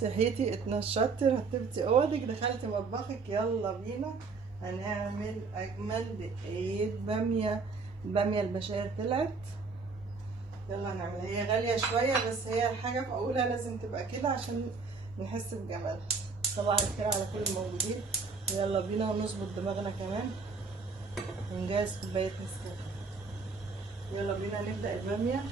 صحيتي اتنشطتي رتبتي اوضك دخلتي مطبخك، يلا بينا هنعمل اجمل دقيق باميه. الباميه البشاير طلعت، يلا نعملها. هي غاليه شويه بس هي الحاجه في اولها لازم تبقى كده عشان نحس بجمالها. صباح الخير على كل الموجودين، يلا بينا ونظبط دماغنا كمان ونجهز كوبايه نسكافيه. يلا بينا نبدا الباميه.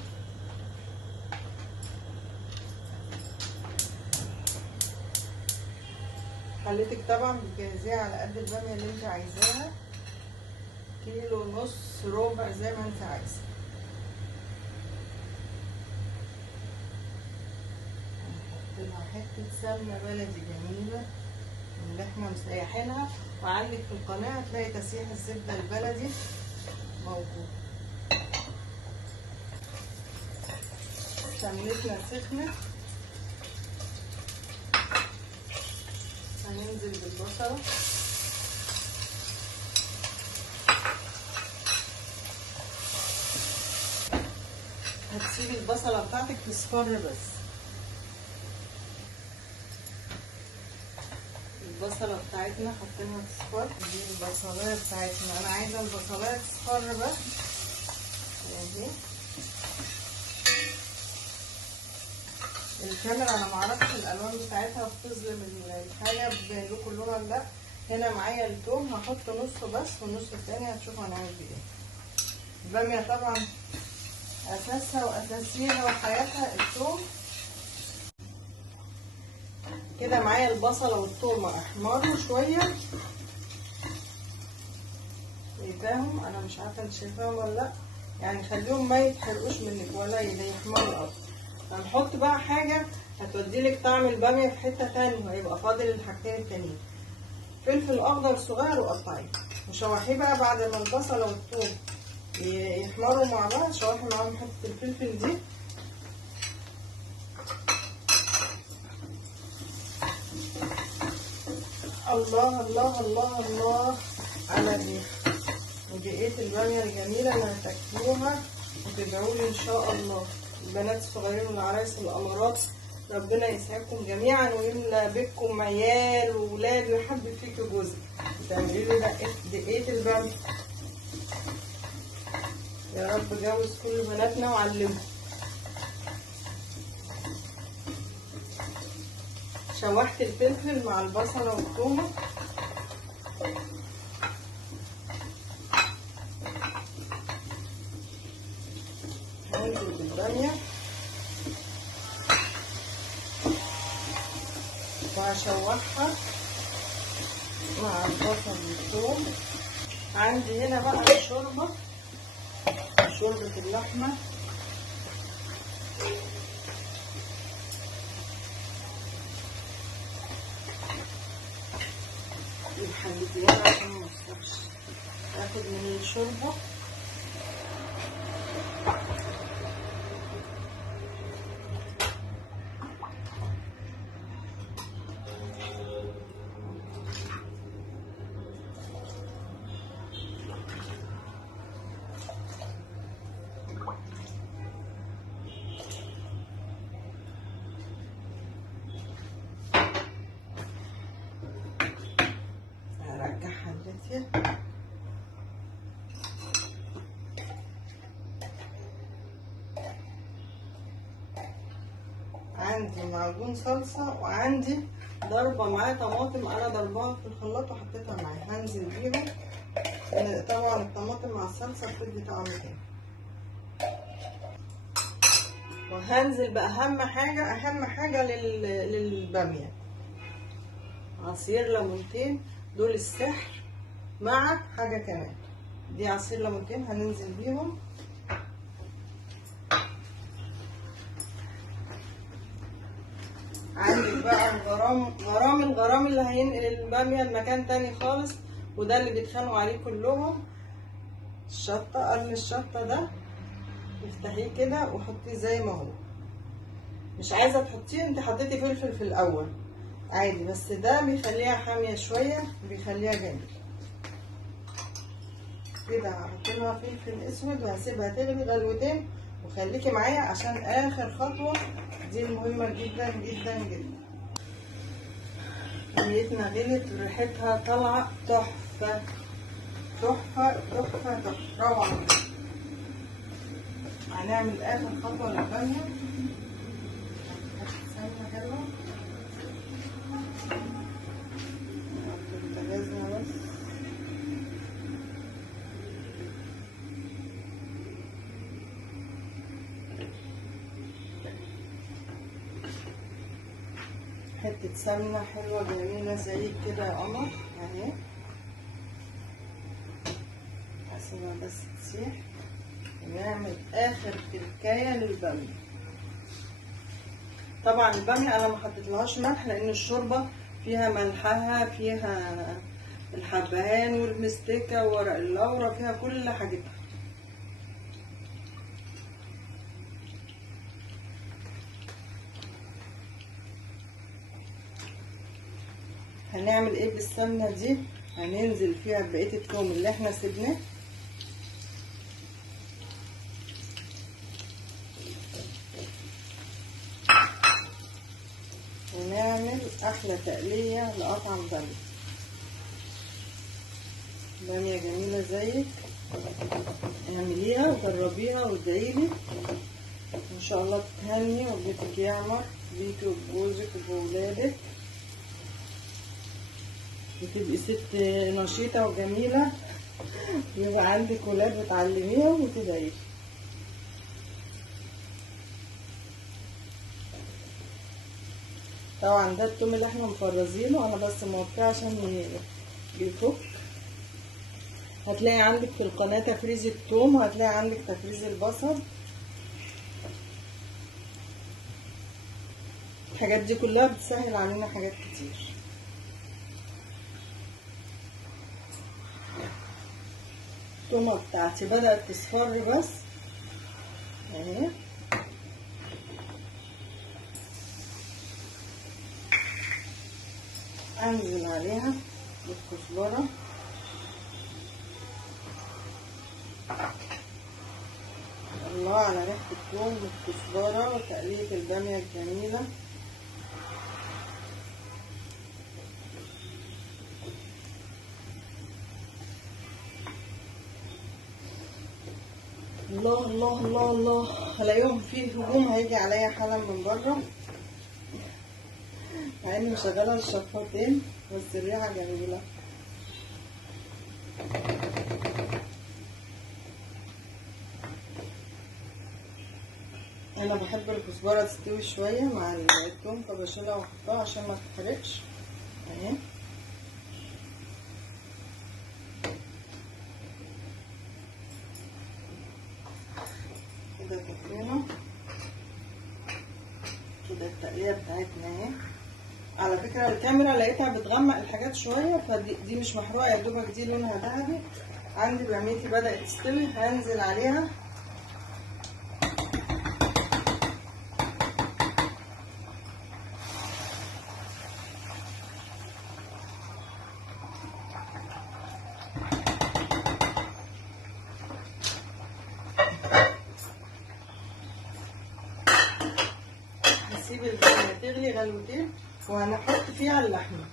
حلتك طبعا بتجهزيها على قد الباميه اللي انت عايزاها، كيلو ونص ربع زي ما انت عايزه. هنحط لها حته سمنه بلدي جميله اللي احنا مسيحينها، وعندك في القناه هتلاقي تسيح الزبده البلدي موجود. سمنتنا سخنت، هننزل بالبصله. هتسيبي البصله بتاعتك تصفر بس. البصله بتاعتنا حطيناها تصفر، دي البصلايه بتاعتنا، انا عايزه البصلايه تصفر بس اهي. الكاميرا انا معرفش الالوان بتاعتها بتظلم الحاجه بتبين لكم لونها ولا لا. هنا معايا التوم هحط نصه بس والنص التاني هتشوفوا هنعمل بيه ايه. الباميه طبعا اساسها واساسيها وحياتها التوم. كده معايا البصله والثوم احمروا شويه، شايفاهم؟ انا مش عارفه انت شايفاهم ولا لا، يعني خليهم ما يتحرقوش منك ولا يحمروا اكتر. هنحط بقى حاجه هتوديلك طعم الباميه في حته تانية، وهيبقى فاضل الحاجتين التانيين. فلفل اخضر صغير وقطعيه وشوحيه بقى بعد ما البصله والثوم يحمروا مع بعض. شوحي معاهم حته الفلفل دي. الله الله الله الله على الريحه ودقيقة البامية الجميلة اللي هتاكلوها وتدعوا لي ان شاء الله. البنات الصغيرين والعرايس والامارات ربنا يسعدكم جميعا ويملى بيتكم عيال وولاد ويحبب فيكوا جوزك. تعملي لي دقيقة البامية. يا رب جوز كل بناتنا وعلمهم. شوحت الفلفل مع البصلة والثوم. هنزل بالبامية وهشوحها مع البصل والثوم. عندي هنا بقى شوربة اللحمة. الحلتين عشان ميوسخش، هاخد من الشوربة عندي معجون صلصة وعندي ضربة معاه طماطم انا ضرباها في الخلاط وحطيتها معاه، هنزل بيهم. طبعا الطماطم مع الصلصة بتدي طعم تاني. وهنزل بأهم حاجة للبامية، عصير ليمونتين دول السحر، مع حاجة كمان دي عصير ليمونتين هننزل بيهم. عندك بقى الغرام اللي هينقل البامية لمكان تاني خالص، وده اللي بيتخانقوا عليه كلهم. الشطة، قرن الشطة ده افتحيه كده وحطيه زي ما هو. مش عايزة تحطيه، انت حطيتي فلفل في الاول عادي، بس ده بيخليها حامية شوية بيخليها جميل. كده هحط لها فلفل اسود وهسيبها تغلي غلوتين، وخليكي معايا عشان اخر خطوة دي المهمة جدا جدا جدا. باميتنا غلت وريحتها طالعه تحفه تحفه تحفه تحفه روعه. هنعمل اخر خطوه للباميه. سمنه حلوه بوتاجازنا بس. حته سمنه حلوه جميله زي كده يا قمر اهي. هسيبها بس تسيح ونعمل اخر تركايه للباميه. طبعا الباميه انا ما حطيتلهاش ملح لان الشوربه فيها ملحها، فيها الحبهان والمستكه وورق اللورا، فيها كل حاجتها. هنعمل ايه بالسمنه دي؟ هننزل فيها ببقيه الثوم اللي احنا سيبناه، ونعمل احلى تقليه لقطعه باميه. باميه جميله زيك، اعمليها وجربيها وادعيلي ان شاء الله تتهني وبيتك يعمر بيكي وبجوزك وبولادك، وتبقي ست نشيطه وجميله، يبقى عندك ولاد وتعلميهم وتدعيلي. طبعا ده التوم اللي احنا مفرزينه، انا بس موطيه عشان يفك. هتلاقي عندك في القناه تفريز التوم، وهتلاقي عندك تفريز البصل. الحاجات دي كلها بتسهل علينا حاجات كتير. التومه بتاعتي بدات تصفر بس اهي. انزل عليها بالكزبره، الله على ريحه الثوم والكزبره وتقليه الباميه الجميله. الله الله الله الله، هلاقيهم فيه هجوم هيجي عليا حالا من بره، مع اني مشغله الشفاطين بس الريحه جميله. انا بحب الكزبره تستوي شويه مع الثوم، فبشيلها واحطها عشان ما تتحرقش اهي. كده كفينا كده التقليه بتاعتنا اهي. على فكره الكاميرا لقيتها بتغمق الحاجات شويه، فدي مش محروقه يا دوبك، دي لونها ذهبي. عندي باميتي بدات تستوي، هنزل عليها هسيب الباميه تغلي غلوتين وهنحط فيها اللحمه.